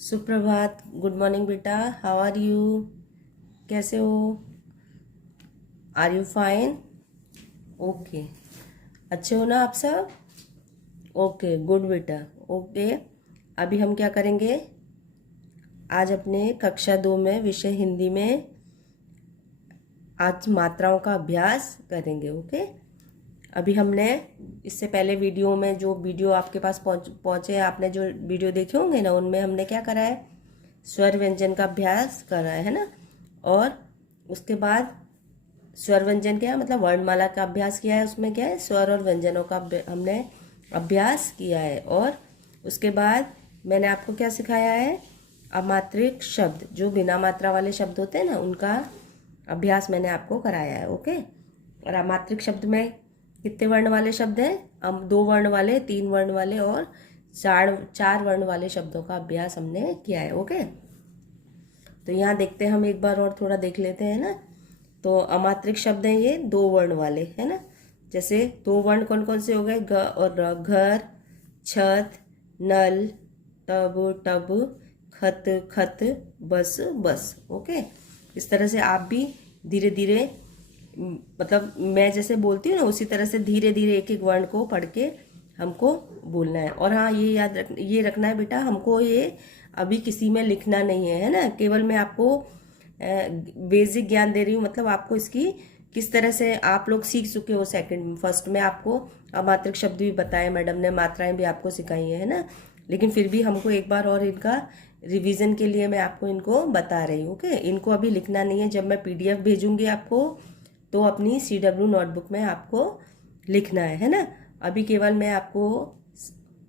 सुप्रभात। Good morning बेटा। How are you? कैसे हो? Are you fine? ओके। अच्छे हो ना आप सब? ओके गुड बेटा। ओके, अभी हम क्या करेंगे? आज अपने कक्षा 2 में विषय हिंदी में आज मात्राओं का अभ्यास करेंगे। ओके, अभी हमने इससे पहले वीडियो में जो वीडियो आपके पास पहुँचे आपने जो वीडियो देखे होंगे ना, उनमें हमने क्या करा है? स्वर व्यंजन का अभ्यास करा है ना। और उसके बाद स्वर व्यंजन क्या है, मतलब वर्णमाला का अभ्यास किया है। उसमें क्या है, स्वर और व्यंजनों का हमने अभ्यास किया है। और उसके बाद मैंने आपको क्या सिखाया है? अमात्रिक शब्द, जो बिना मात्रा वाले शब्द होते हैं ना, उनका अभ्यास मैंने आपको कराया है। ओके, और अमात्रिक शब्द में कितने वर्ण वाले शब्द हैं? 2 वर्ण वाले, 3 वर्ण वाले और चार वर्ण वाले शब्दों का अभ्यास हमने किया है। ओके, तो यहाँ देखते हैं, हम एक बार और थोड़ा देख लेते हैं ना। तो अमात्रिक शब्द हैं ये 2 वर्ण वाले, है ना। जैसे 2 वर्ण कौन कौन से हो गए? ग और र। घर, छत, नल, तब टब, खत खत, बस बस। ओके, इस तरह से आप भी धीरे धीरे, मतलब मैं जैसे बोलती हूँ ना, उसी तरह से धीरे धीरे एक एक वर्ण को पढ़ के हमको बोलना है। और हाँ, ये रखना है बेटा, हमको ये अभी किसी में लिखना नहीं है ना। केवल मैं आपको बेसिक ज्ञान दे रही हूँ, मतलब आपको इसकी किस तरह से आप लोग सीख चुके हो। सेकंड फर्स्ट में आपको अमात्रिक शब्द भी बताए मैडम ने, मात्राएं भी आपको सिखाई है ना। लेकिन फिर भी हमको एक बार और इनका रिवीजन के लिए मैं आपको इनको बता रही हूँ। ओके, इनको अभी लिखना नहीं है। जब मैं PDF भेजूंगी आपको, तो अपनी CW नोटबुक में आपको लिखना है ना। अभी केवल मैं आपको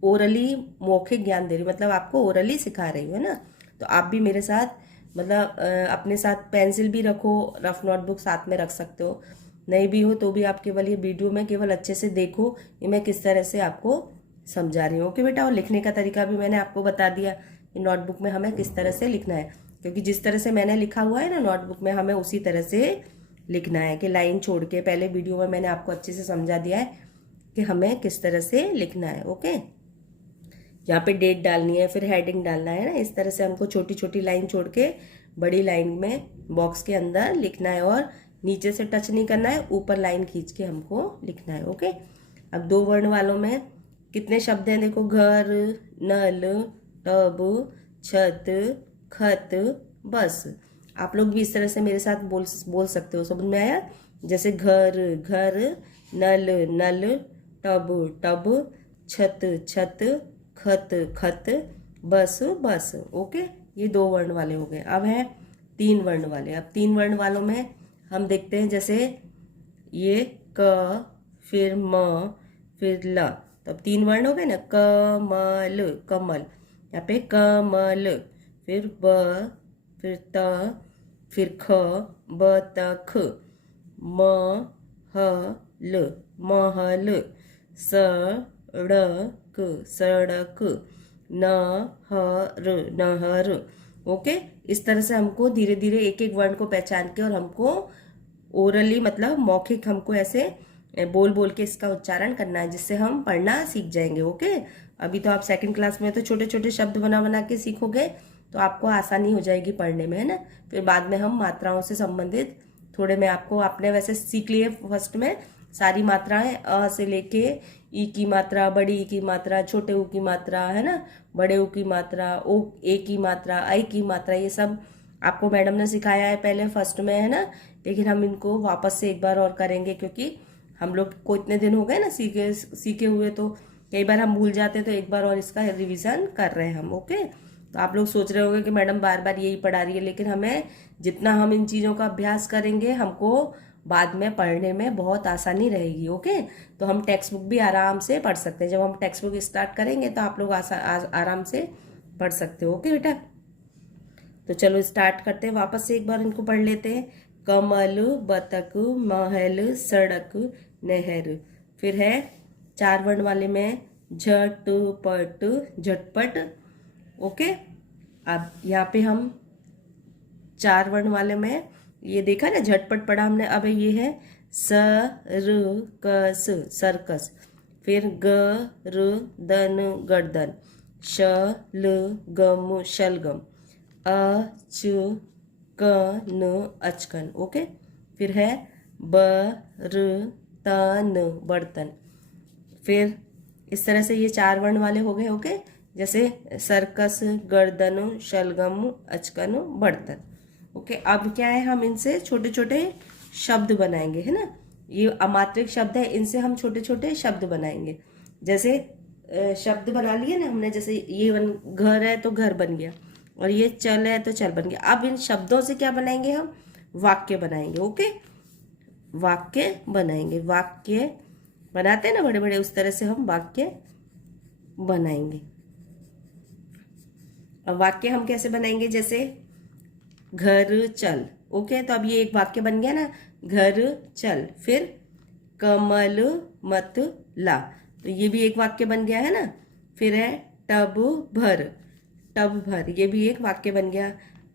ओरली मौखिक ज्ञान दे रही हूँ, मतलब आपको ओरली सिखा रही हूँ, है ना। तो आप भी मेरे साथ, मतलब अपने साथ पेंसिल भी रखो, रफ नोटबुक साथ में रख सकते हो। नहीं भी हो तो भी आप केवल ये वीडियो में केवल अच्छे से देखो, ये मैं किस तरह से आपको समझा रही हूँ। ओके बेटा, और लिखने का तरीका भी मैंने आपको बता दिया, नोटबुक में हमें किस तरह से लिखना है। क्योंकि जिस तरह से मैंने लिखा हुआ है ना नोटबुक में, हमें उसी तरह से लिखना है कि लाइन छोड़ के। पहले वीडियो में मैंने आपको अच्छे से समझा दिया है कि हमें किस तरह से लिखना है। ओके, यहाँ पे डेट डालनी है, फिर हेडिंग डालना है ना। इस तरह से हमको छोटी छोटी लाइन छोड़ के बड़ी लाइन में बॉक्स के अंदर लिखना है। और नीचे से टच नहीं करना है, ऊपर लाइन खींच के हमको लिखना है। ओके, अब 2 वर्ण वालों में कितने शब्द हैं? देखो, घर, नल, टब, छत, खत, बस। आप लोग भी इस तरह से मेरे साथ बोल सकते हो। समझ में आया? जैसे घर घर, नल नल, टब टब, छत छत, खत खत, बस बस। ओके, ये 2 वर्ण वाले हो गए। अब है 3 वर्ण वाले। अब 3 वर्ण वालों में हम देखते हैं, जैसे ये क, फिर म, फिर ल। तो अब 3 वर्ण हो गए ना। कमल, कमल। यहाँ पे कमल, फिर ब, फिर त, फिर ख, बतख, महल, महल, सड़क, सड़क, नहर, नहर। ओके, इस तरह से हमको धीरे धीरे एक एक वर्ण को पहचान के, और हमको ओरली, मतलब मौखिक, हमको ऐसे बोल बोल के इसका उच्चारण करना है, जिससे हम पढ़ना सीख जाएंगे। ओके, अभी तो आप सेकंड क्लास में तो छोटे छोटे शब्द बना बना के सीखोगे, तो आपको आसानी हो जाएगी पढ़ने में, है ना। फिर बाद में हम मात्राओं से संबंधित थोड़े, मैं आपको, आपने वैसे सीख लिए फर्स्ट में सारी मात्राएं, अ से लेके ई की मात्रा, बड़ी ई की मात्रा, छोटे ऊ की मात्रा, है ना, बड़े ऊ की मात्रा, ओ ए की मात्रा, आई की मात्रा, ये सब आपको मैडम ने सिखाया है पहले फर्स्ट में, है ना। लेकिन हम इनको वापस से एक बार और करेंगे, क्योंकि हम लोग को इतने दिन हो गए ना सीखे हुए, तो कई बार हम भूल जाते हैं। तो एक बार और इसका रिवीजन कर रहे हैं हम। ओके, तो आप लोग सोच रहे होंगे कि मैडम बार बार यही पढ़ा रही है, लेकिन हमें जितना हम इन चीज़ों का अभ्यास करेंगे, हमको बाद में पढ़ने में बहुत आसानी रहेगी। ओके, तो हम टेक्स्ट बुक भी आराम से पढ़ सकते हैं। जब हम टेक्स्ट बुक स्टार्ट करेंगे तो आप लोग आराम से पढ़ सकते हो। ओके बेटा, तो चलो स्टार्ट करते हैं। वापस से एक बार इनको पढ़ लेते हैं। कमल, बतख, महल, सड़क, नहर। फिर है 4 वर्ण वाले में झटपट, झटपट। ओके, अब यहाँ पे हम 4 वर्ण वाले में ये देखा ना, झटपट पढ़ा हमने। अब ये है सरकस, सर्कस। फिर गर्दन, गर्दन। शलगम शलगम, अचकन अचकन। ओके, फिर है बर्तन बर्तन। फिर इस तरह से ये 4 वर्ण वाले हो गए। ओके, जैसे सर्कस, गर्दन, शलगम, अचकन, बर्तन। ओके, अब क्या है, हम इनसे छोटे छोटे शब्द बनाएंगे, है ना। ये अमात्रिक शब्द है, इनसे हम छोटे छोटे शब्द बनाएंगे। जैसे शब्द बना लिए ना हमने, जैसे ये घर है तो घर बन गया, और ये चल है तो चल बन गया। अब इन शब्दों से क्या बनाएंगे, हम वाक्य बनाएंगे। ओके, वाक्य बनाएंगे। वाक्य बनाते हैं ना बड़े बड़े, उस तरह से हम वाक्य बनाएंगे। अब वाक्य हम कैसे बनाएंगे, जैसे घर चल। ओके, तो अब ये एक वाक्य बन गया ना, घर चल। फिर कमल मत ला, तो ये भी एक वाक्य बन गया है ना। फिर है टब भर, टब भर, ये भी एक वाक्य बन गया।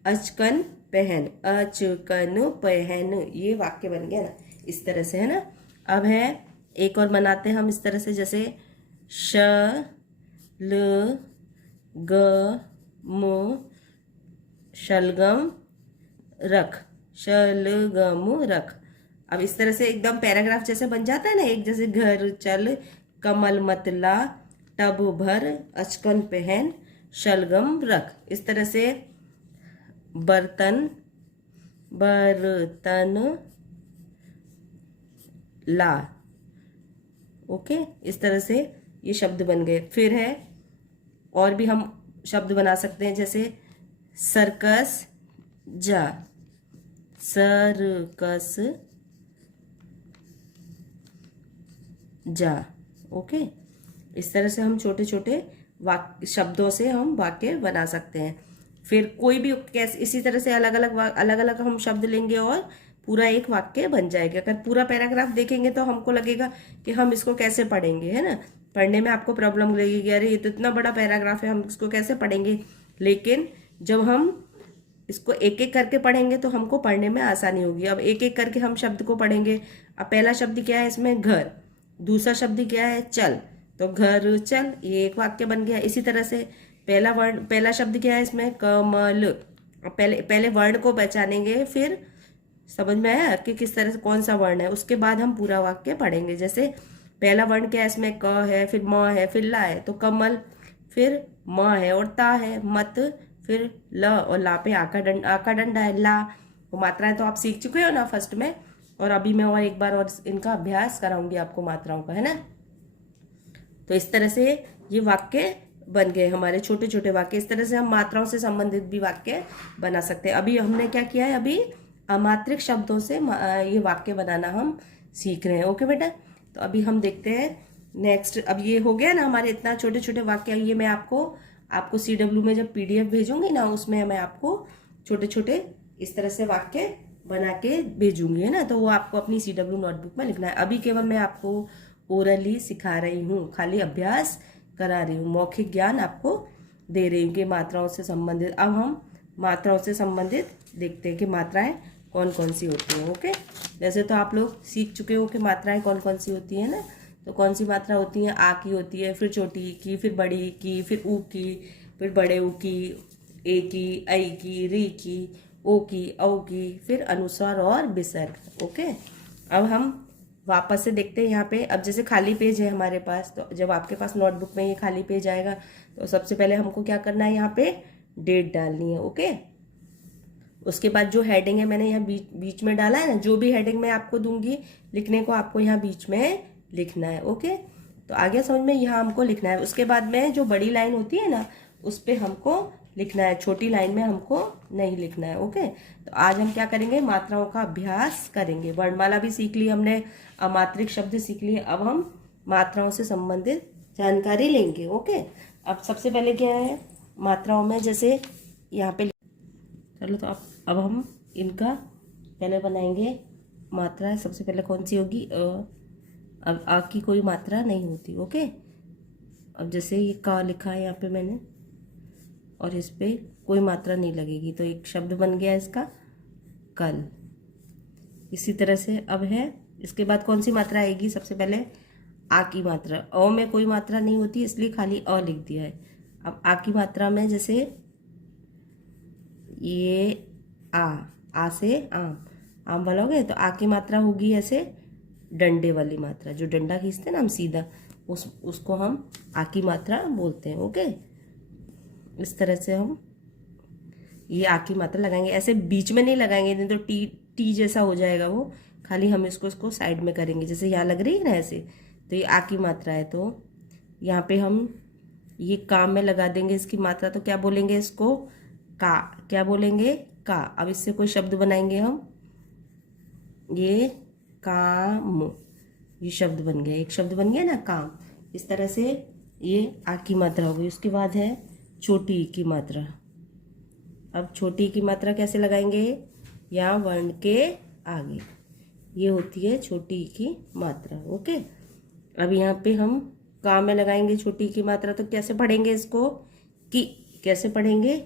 अचकन पहन, अचकन पहन, ये वाक्य बन गया ना, इस तरह से, है ना। अब है एक और बनाते हैं हम इस तरह से, जैसे श ल ग म शलगम रख, शलगम रख। अब इस तरह से एकदम पैराग्राफ जैसे बन जाता है ना एक, जैसे घर चल, कमल मत ला, टब भर, अचकन पहन, शलगम रख। इस तरह से बर्तन बर्तन ला। ओके, इस तरह से ये शब्द बन गए। फिर है और भी हम शब्द बना सकते हैं, जैसे सर्कस जा, सर्कस जा। ओके, इस तरह से हम छोटे छोटे वाक्य शब्दों से हम वाक्य बना सकते हैं। फिर कोई भी कैसे इसी तरह से अलग अलग हम शब्द लेंगे और पूरा एक वाक्य बन जाएगा। अगर पूरा पैराग्राफ देखेंगे तो हमको लगेगा कि हम इसको कैसे पढ़ेंगे, है ना। पढ़ने में आपको प्रॉब्लम लगेगी, अरे ये तो इतना बड़ा पैराग्राफ है, हम इसको कैसे पढ़ेंगे। लेकिन जब हम इसको एक एक करके पढ़ेंगे तो हमको पढ़ने में आसानी होगी। अब एक एक करके हम शब्द को पढ़ेंगे। अब पहला शब्द क्या है इसमें, घर। दूसरा शब्द क्या है, चल, तो घर चल, ये एक वाक्य बन गया। इसी तरह से पहला शब्द क्या है इसमें, कमल। अब पहले वर्ण को पहचानेंगे, फिर समझ में आया कि किस तरह से कौन सा वर्ण है, उसके बाद हम पूरा वाक्य पढ़ेंगे। जैसे पहला वर्ण क्या है इसमें, क है, फिर म है, फिर ला है, तो कमल। फिर म है और ता है, मत। फिर ल, और ला पे आका डंडा है, ला। वो मात्राएं तो आप सीख चुके हो ना फर्स्ट में, और अभी मैं और एक बार और इनका अभ्यास कराऊंगी आपको मात्राओं का, है ना। तो इस तरह से ये वाक्य बन गए हमारे छोटे छोटे वाक्य। इस तरह से हम मात्राओं से संबंधित भी वाक्य बना सकते हैं। अभी हमने क्या किया है, अभी अमात्रिक शब्दों से ये वाक्य बनाना हम सीख रहे हैं। ओके बेटा, तो अभी हम देखते हैं नेक्स्ट। अब ये हो गया ना हमारे इतना छोटे छोटे वाक्य, ये मैं आपको CW में जब PDF भेजूंगी ना, उसमें मैं आपको छोटे छोटे इस तरह से वाक्य बना के भेजूंगी, है ना। तो वो आपको अपनी CW नोटबुक में लिखना है। अभी केवल मैं आपको ओरली सिखा रही हूँ, खाली अभ्यास करा रही हूँ, मौखिक ज्ञान आपको दे रही हूँ कि मात्राओं से संबंधित। अब हम मात्राओं से संबंधित देखते हैं कि मात्राएं कौन कौन सी होती हैं। ओके, वैसे तो आप लोग सीख चुके हो कि मात्राएं कौन कौन सी होती है ना। तो कौन सी मात्रा होती है, आ की होती है, फिर छोटी की, फिर बड़ी की, फिर ऊ की, फिर बड़े ऊ की, ए की, ऐ की, री की, ओ की, औ की, फिर अनुस्वार और विसर्ग। ओके, अब हम वापस से देखते हैं यहाँ पे। अब जैसे खाली पेज है हमारे पास, तो जब आपके पास नोटबुक में ये खाली पेज आएगा तो सबसे पहले हमको क्या करना है, यहाँ पे डेट डालनी है। ओके, उसके बाद जो हेडिंग है मैंने यहाँ बीच में डाला है ना, जो भी हेडिंग मैं आपको दूंगी लिखने को, आपको यहाँ बीच में लिखना है। ओके, तो आगे समझ में, यहाँ हमको लिखना है। उसके बाद में जो बड़ी लाइन होती है ना, उस पर हमको लिखना है, छोटी लाइन में हमको नहीं लिखना है। ओके, तो आज हम क्या करेंगे, मात्राओं का अभ्यास करेंगे। वर्णमाला भी सीख ली हमने, अमात्रिक शब्द सीख लिए, अब हम मात्राओं से संबंधित जानकारी लेंगे। ओके, अब सबसे पहले क्या है मात्राओं में, जैसे यहाँ पे चलो, तो अब हम इनका पहले बनाएंगे मात्रा। सबसे पहले कौन सी होगी, अब आ की कोई मात्रा नहीं होती। ओके, अब जैसे ये का लिखा है यहाँ पे मैंने, और इस पे कोई मात्रा नहीं लगेगी, तो एक शब्द बन गया इसका कल। इसी तरह से अब है, इसके बाद कौन सी मात्रा आएगी, सबसे पहले आ की मात्रा। अ में कोई मात्रा नहीं होती, इसलिए खाली अ लिख दिया है। अब आ की मात्रा में जैसे ये आ से आम वाला हो गया, तो आ की मात्रा होगी ऐसे डंडे वाली मात्रा, जो डंडा खींचते हैं ना हम सीधा, उसको हम आ की मात्रा बोलते हैं। ओके, इस तरह से हम ये आ की मात्रा लगाएंगे, ऐसे बीच में नहीं लगाएंगे, नहीं तो टी टी जैसा हो जाएगा वो। खाली हम इसको साइड में करेंगे, जैसे यहाँ लग रही है ना ऐसे, तो ये आ की मात्रा है, तो यहाँ पे हम ये काम में लगा देंगे इसकी मात्रा, तो क्या बोलेंगे इसको? का। क्या बोलेंगे? का। अब इससे कोई शब्द बनाएंगे हम, ये काम, ये शब्द बन गया, एक शब्द बन गया ना काम। इस तरह से ये आ की मात्रा हो गई। उसके बाद है छोटी ई की मात्रा। अब छोटी ई की मात्रा कैसे लगाएंगे? यहाँ वर्ण के आगे, ये होती है छोटी ई की मात्रा। ओके, अब यहाँ पे हम का में लगाएंगे छोटी ई की मात्रा, तो कैसे पढ़ेंगे इसको? की। कैसे पढ़ेंगे?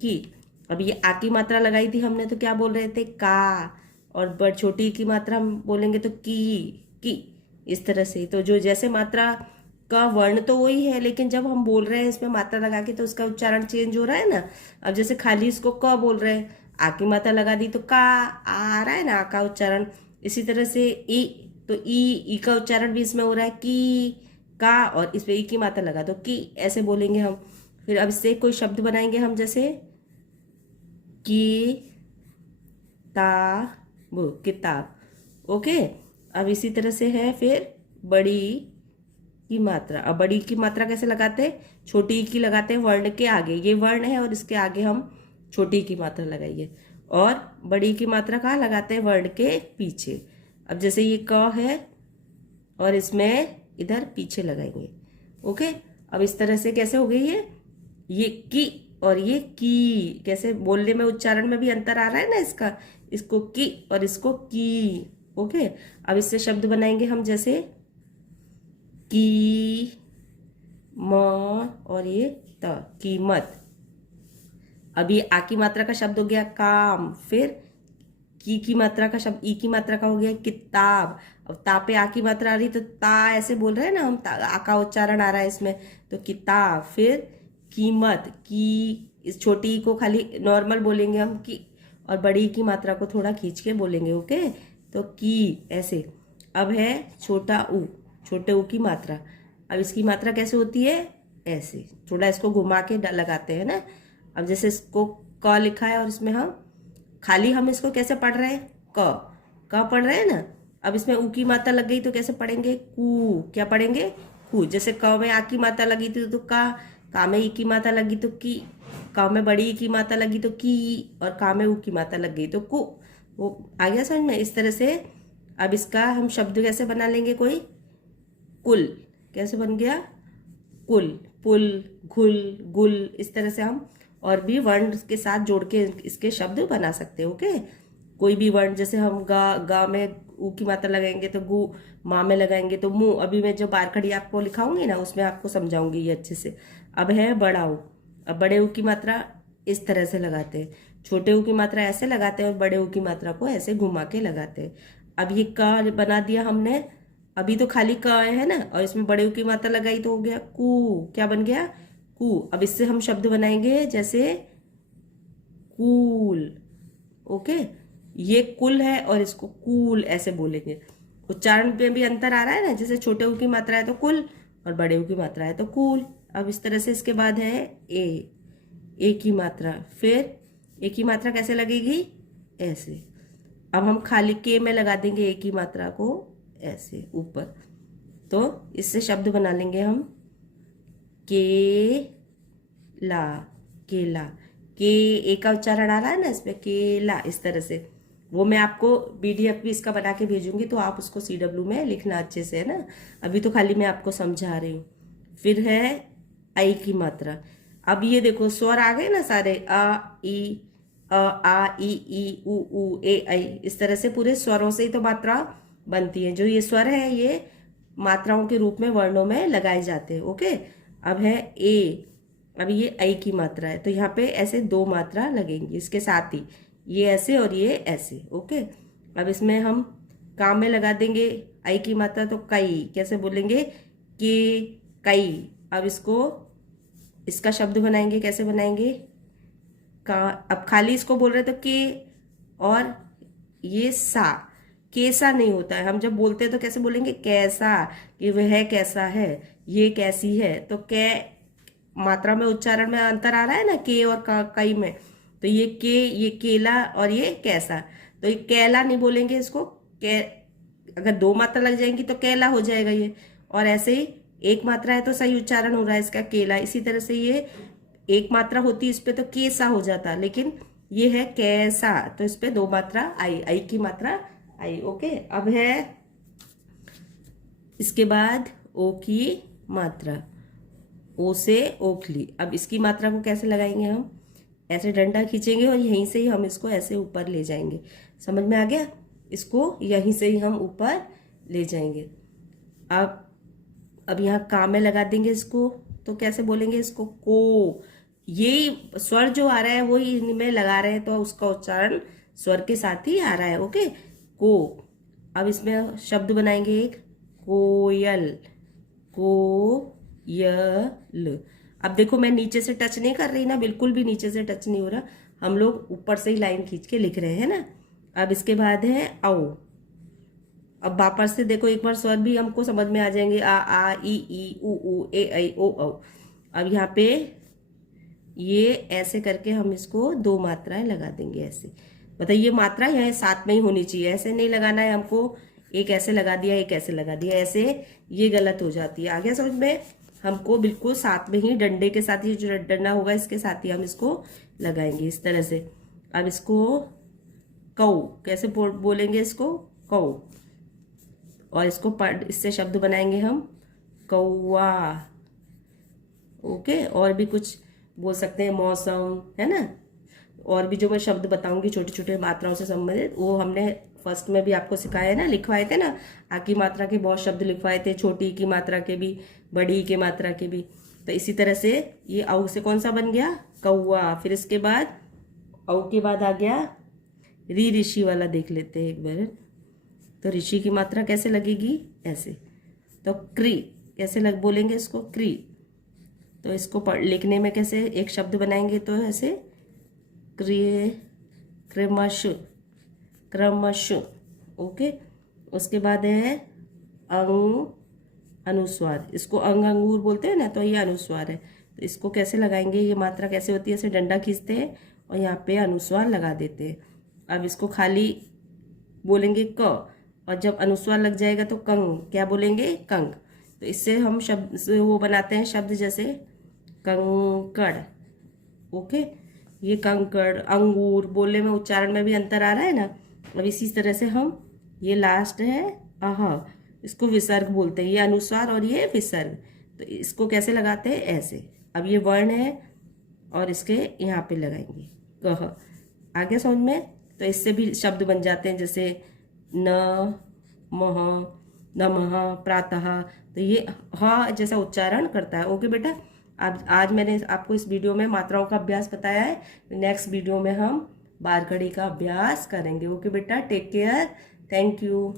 की। अब ये आ की मात्रा लगाई थी हमने, तो क्या बोल रहे थे? का। और छोटी ई की मात्रा हम बोलेंगे तो की। इस तरह से, तो जो जैसे मात्रा का वर्ण तो वही है, लेकिन जब हम बोल रहे हैं इसमें मात्रा लगा के, तो उसका उच्चारण चेंज हो रहा है ना। अब जैसे खाली इसको क बोल रहे हैं, आ की मात्रा लगा दी तो का आ रहा है ना, आ का उच्चारण। इसी तरह से ई, तो ई का उच्चारण भी इसमें हो रहा है की, का, और इस पे ई की मात्रा लगा दो की, ऐसे बोलेंगे हम। फिर अब इससे कोई शब्द बनाएंगे हम, जैसे की ताब, किताब। ओके, अब इसी तरह से है फिर बड़ी की मात्रा। अब बड़ी की मात्रा कैसे लगाते हैं? छोटी की लगाते हैं वर्ण के आगे, ये वर्ण है और इसके आगे हम छोटी की मात्रा लगाइए। और बड़ी की मात्रा कहाँ लगाते हैं? वर्ण के पीछे। अब जैसे ये क है और इसमें इधर पीछे लगाएंगे। ओके, अब इस तरह से कैसे हो गई है? ये की और ये की, कैसे बोलने में, उच्चारण में भी अंतर आ रहा है ना इसका, इसको की और इसको की। ओके, अब इससे शब्द बनाएंगे हम, जैसे की म और ये त, कीमत। अब ये आ की मात्रा का शब्द हो गया काम। फिर की मात्रा का शब्द, ई की मात्रा का हो गया किताब। अब ता पे आ की मात्रा आ रही, तो ता ऐसे बोल रहे हैं ना हम, आ का उच्चारण आ रहा है इसमें, तो किताब। फिर कीमत, की, इस छोटी ई को खाली नॉर्मल बोलेंगे हम की, और बड़ी ई की मात्रा को थोड़ा खींच के बोलेंगे। ओके, तो की, ऐसे। अब है छोटा ऊ, छोटे ऊ की मात्रा। अब इसकी मात्रा कैसे होती है? ऐसे, थोड़ा इसको घुमा के लगाते हैं ना। अब जैसे इसको क लिखा है और इसमें हम खाली, हम इसको कैसे पढ़ रहे हैं? क पढ़ रहे हैं ना। अब इसमें ऊ की मात्रा लग गई, तो कैसे पढ़ेंगे? कू। क्या पढ़ेंगे? कू। जैसे क में आ की मात्रा लगी थी तो का में ई की मात्रा लगी तो की, का में बड़ी ई की मात्रा लगी तो की, और का में ऊ की मात्रा लग गई तो कू। वो आ गया समझ में? इस तरह से अब इसका हम शब्द कैसे बना लेंगे कोई? कुल। कैसे बन गया? कुल, पुल, घुल, गुल। इस तरह से हम और भी वर्ण के साथ जोड़ के इसके शब्द बना सकते हैं। ओके, कोई भी वर्ण, जैसे हम गा में ऊ की मात्रा लगाएंगे तो गु, माँ में लगाएंगे तो मु। अभी मैं जो बारखड़ी आपको लिखाऊंगी ना, उसमें आपको समझाऊंगी ये अच्छे से। अब है बड़ा ऊ। अब बड़े ऊ की मात्रा इस तरह से लगाते हैं, छोटे ऊ की मात्रा ऐसे लगाते हैं, और बड़े ऊ की मात्रा को ऐसे घुमा के लगाते हैं। अब ये क बना दिया हमने, अभी तो खाली क है ना, और इसमें बड़े ऊ की मात्रा लगाई तो हो गया कू। क्या बन गया? कू। अब इससे हम शब्द बनाएंगे, जैसे कूल। ओके, ये कुल है और इसको कूल ऐसे बोलेंगे। उच्चारण में भी अंतर आ रहा है ना, जैसे छोटे ऊ की मात्रा है तो कुल, और बड़े ऊ की मात्रा है तो कूल। अब इस तरह से इसके बाद है ए की मात्रा। फिर ए की मात्रा कैसे लगेगी? ऐसे। अब हम खाली के में लगा देंगे ए की मात्रा को ऐसे ऊपर, तो इससे शब्द बना लेंगे हम केला। केला, के ए का उच्चारण आ रहा है ना इसमें, केला। इस तरह से वो मैं आपको PDF भी इसका बना के भेजूंगी, तो आप उसको CW में लिखना अच्छे से, है ना। अभी तो खाली मैं आपको समझा रही हूँ। फिर है आई की मात्रा। अब ये देखो स्वर आ गए ना सारे, आ ई ऊ ए ऐ। इस तरह से पूरे स्वरों से ही तो मात्रा बनती है। जो ये स्वर है ये मात्राओं के रूप में वर्णों में लगाए जाते हैं। ओके, अब है ए। अब ये ऐ की मात्रा है, तो यहाँ पे ऐसे दो मात्रा लगेंगी इसके साथ ही, ये ऐसे और ये ऐसे। ओके, अब इसमें हम काम में लगा देंगे ऐ की मात्रा, तो कई। कैसे बोलेंगे? के कई। अब इसको इसका शब्द बनाएंगे, कैसे बनाएंगे? का। अब खाली इसको बोल रहे तो के, और ये सा, कैसा नहीं होता है। हम जब बोलते हैं तो कैसे बोलेंगे? कैसा, कि वह कैसा है, ये कैसी है। तो कै मात्रा में, उच्चारण में अंतर आ रहा है ना, के और कई में। तो ये के, ये केला, और ये कैसा। तो ये कैला नहीं बोलेंगे इसको, कै, अगर दो मात्रा लग जाएंगी तो कैला हो जाएगा ये। और ऐसे ही एक मात्रा है तो सही उच्चारण हो रहा है इसका, केला। इसी तरह से ये एक मात्रा होती इस पे तो केसा हो जाता, लेकिन ये है कैसा, तो इस पे दो मात्रा आई, आई की मात्रा आई। ओके, अब है इसके बाद ओ की मात्रा, ओ से ओखली। अब इसकी मात्रा को कैसे लगाएंगे हम? ऐसे डंडा खींचेंगे और यहीं से ही हम इसको ऐसे ऊपर ले जाएंगे। समझ में आ गया? इसको यहीं से ही हम ऊपर ले जाएंगे। अब यहाँ का में लगा देंगे इसको, तो कैसे बोलेंगे इसको? को। यही स्वर जो आ रहा है वही इनमें लगा रहे हैं, तो उसका उच्चारण स्वर के साथ ही आ रहा है। ओके, को। अब इसमें शब्द बनाएंगे एक, कोयल, कोयल। अब देखो मैं नीचे से टच नहीं कर रही ना, बिल्कुल भी नीचे से टच नहीं हो रहा, हम लोग ऊपर से ही लाइन खींच के लिख रहे हैं ना। अब इसके बाद है औ। अब वापस से देखो एक बार स्वर भी हमको समझ में आ जाएंगे, आ ई उ ए ऐ ओ औ। अब यहाँ पे ये ऐसे करके हम इसको दो मात्राएं लगा देंगे ऐसे। बताइए, मात्रा यहाँ साथ में ही होनी चाहिए, ऐसे नहीं लगाना है हमको, एक ऐसे लगा दिया, एक ऐसे लगा दिया, ऐसे ये गलत हो जाती है। आगे समझ में? हमको बिल्कुल साथ में ही डंडे के साथ, ये जो डंडा होगा इसके साथ ही हम इसको लगाएंगे इस तरह से। अब इसको कौ, कैसे बोलेंगे इसको? कौ। और इसको इससे शब्द बनाएंगे हम, कौवा। ओके, और भी कुछ बोल सकते हैं, मौसम, है ना। और भी जो मैं शब्द बताऊंगी छोटे छोटे मात्राओं से संबंधित, वो हमने फर्स्ट में भी आपको सिखाया है ना, लिखवाए थे ना। आ की मात्रा के बहुत शब्द लिखवाए थे, छोटी की मात्रा के भी, बड़ी की मात्रा के भी। तो इसी तरह से ये औ से कौन सा बन गया? कौआ। फिर इसके बाद औ के बाद आ गया री, ऋषि वाला देख लेते हैं एक बार। तो ऋषि की मात्रा कैसे लगेगी? ऐसे। तो क्री, कैसे बोलेंगे इसको? क्री। तो इसको लिखने में कैसे एक शब्द बनाएंगे? तो ऐसे क्रिय, क्रमश, क्रमश। ओके, उसके बाद है अंग, अनुस्वार। इसको अंग अंगूर बोलते हैं ना, तो ये अनुस्वार है। तो इसको कैसे लगाएंगे? ये मात्रा कैसे होती है? ऐसे डंडा खींचते हैं और यहाँ पे अनुस्वार लगा देते हैं। अब इसको खाली बोलेंगे क, और जब अनुस्वार लग जाएगा तो कंग, क्या बोलेंगे? कंग। तो इससे हम शब्द वो बनाते हैं शब्द, जैसे कंकड़। ओके, ये कंकड़, अंगूर बोलने में, उच्चारण में भी अंतर आ रहा है ना। अब इसी तरह से हम, ये लास्ट है आह, इसको विसर्ग बोलते हैं, ये अनुस्वार और ये विसर्ग। तो इसको कैसे लगाते हैं? ऐसे। अब ये वर्ण है और इसके यहाँ पे लगाएंगे कह। आगे समझ में? तो इससे भी शब्द बन जाते हैं, जैसे न, मह, नमः, प्रातः। तो ये ह जैसा उच्चारण करता है। ओके बेटा, आज मैंने आपको इस वीडियो में मात्राओं का अभ्यास बताया है। नेक्स्ट वीडियो में हम बारकड़ी का अभ्यास करेंगे। ओके बेटा, टेक केयर, थैंक यू।